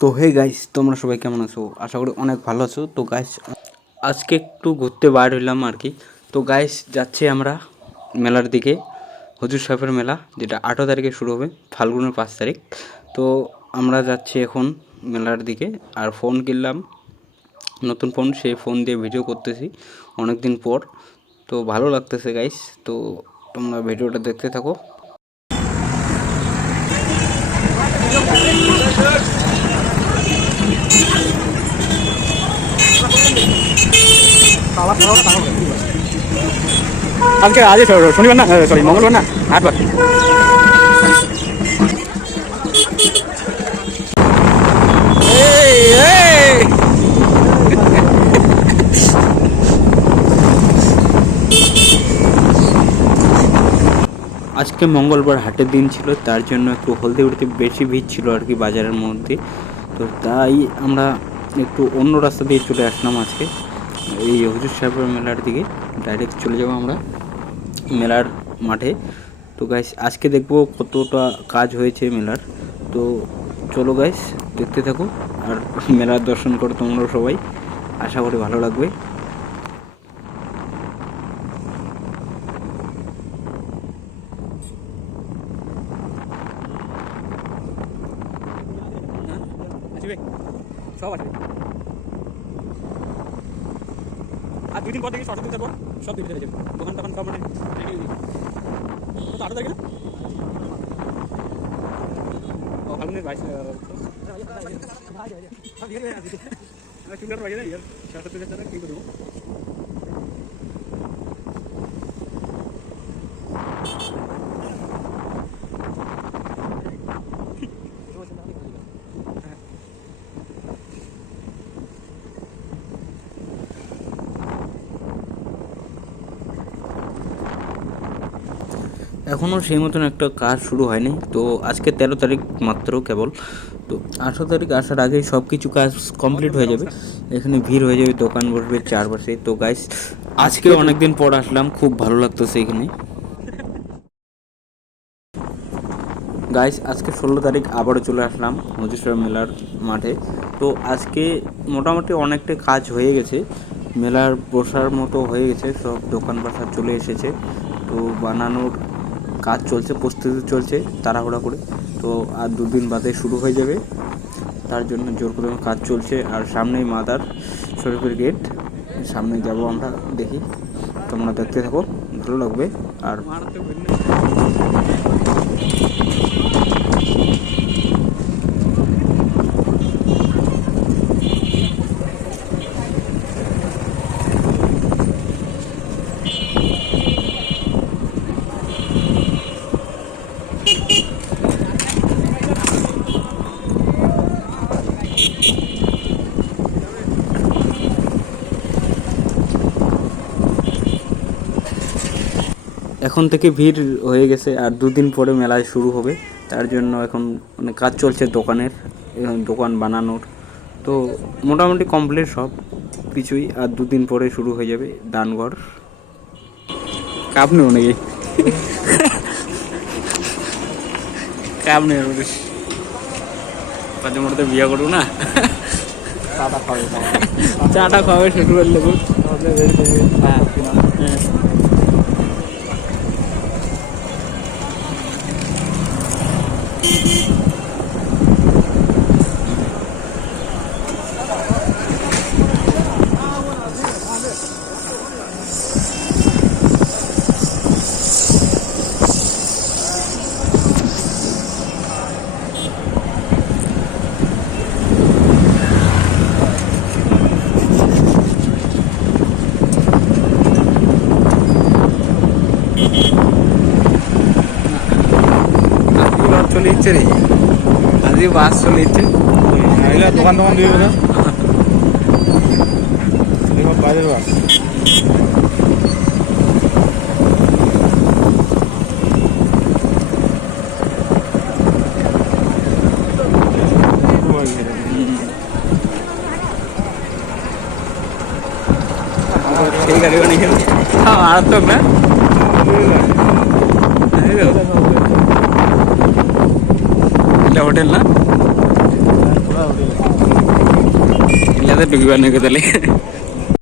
তো hey guys, তোমরা সবাই কেমন আছো? আশা করি অনেক ভালো আছো। তো গাইস, আজকে একটু ঘুরতে বার হইলাম আর কি। তো গাইস, যাচ্ছি আমরা মেলার দিকে, হুজুর সাহেবের মেলা, যেটা 8 তারিখে শুরু হবে, ফাল্গুনের 5 তারিখ। তো আমরা যাচ্ছি এখন মেলার দিকে। আর ফোন কিনলাম, নতুন ফোন, সেই ফোন দিয়ে ভিডিও করতেছি অনেক দিন পর। তো ভালো লাগতেছে গাইস। তো তোমরা ভিডিওটা দেখতে থাকো। আজকে আজ শনিবার না, সরি মঙ্গলবার না, হাটবার। আজকে মঙ্গলবার হাটের দিন ছিল, তার জন্য একটু হলদিবাড়িতে বেশি ভিড় ছিল আর কি বাজারের মধ্যে। তো তাই আমরা একটু অন্য রাস্তা দিয়ে চলে আসলাম আজকে এই হুজুর সাহেবের মেলার দিকে। ডাইরেক্ট চলে যাবো আমরা মেলার মাঠে। তো গাইস, আজকে দেখবো কতটা কাজ হয়েছে মেলার। তো চলো গাইস, দেখতে থাকো আর মেলার দর্শন করো তোমরা সবাই। আশা করি ভালো লাগবে। সব আসবে। আর 2 দিন পর দেখি সরস্বতী পূজার পর সব দিন হয়ে যাবে। দোকান টোকান সব মানে রেডি হয়ে যাবে। তো 8 তারিখে না? ও ফাল্গুনের 22 চুলার বাইরে ইয়ার সরস্বতী পূজার কি করব? এখনও সেই মতন একটা কাজ শুরু হয়নি। তো আজকে 13 তারিখ মাত্র কেবল। তো 18 তারিখ আসার আগেই সব কিছু কাজ কমপ্লিট হয়ে যাবে। এখানে ভিড় হয়ে যাবে, দোকান বসবে চারপাশে। তো গাইস, আজকে অনেকদিন পর আসলাম, খুব ভালো লাগতেছে এখানে। গাইস, আজকে 16 তারিখ আবারও চলে আসলাম হুজুর সাহেব মেলার মাঠে। তো আজকে মোটামুটি অনেকটা কাজ হয়ে গেছে, মেলার বসার মতো হয়ে গেছে, সব দোকান বাসা চলে এসেছে। তো বানানোর কাজ চলছে, প্রস্তুতি চলছে তাড়াহুড়া করে। তো আর 2 দিন বাদে শুরু হয়ে যাবে, তার জন্য জোর করে কাজ চলছে। আর সামনেই মাদার শরীফের গেট, সামনে যাব আমরা, দেখি তোমরা দেখতে থাকো, ভালো লাগবে। আর এখন থেকে ভিড় হয়ে গেছে, আর 2 দিন পরে মেলায় শুরু হবে। তার জন্য এখন মানে কাজ চলছে দোকানের, দোকান বানানোর। তো মোটামুটি কমপ্লিট সব কিছুই, আর 2 দিন পরে শুরু হয়ে যাবে দানঘর। কাপ নেব নাকি? কাপ নেব পাঁচ মোটে বিয়া করবো না, চাটা খাওয়াবে শ্বশুরের লেবু। হ্যাঁ হ্যাঁ, চলে ইচ্ছে রে, আজকে বাস চলে ইচ্ছে। দোকান দোকান দিয়ে বাইরের বাস। সেই গাড়ি বানিয়ে মারাত্মক না? এটা হোটেল না? মেলাতে ঢুকিবার নাকি তাহলে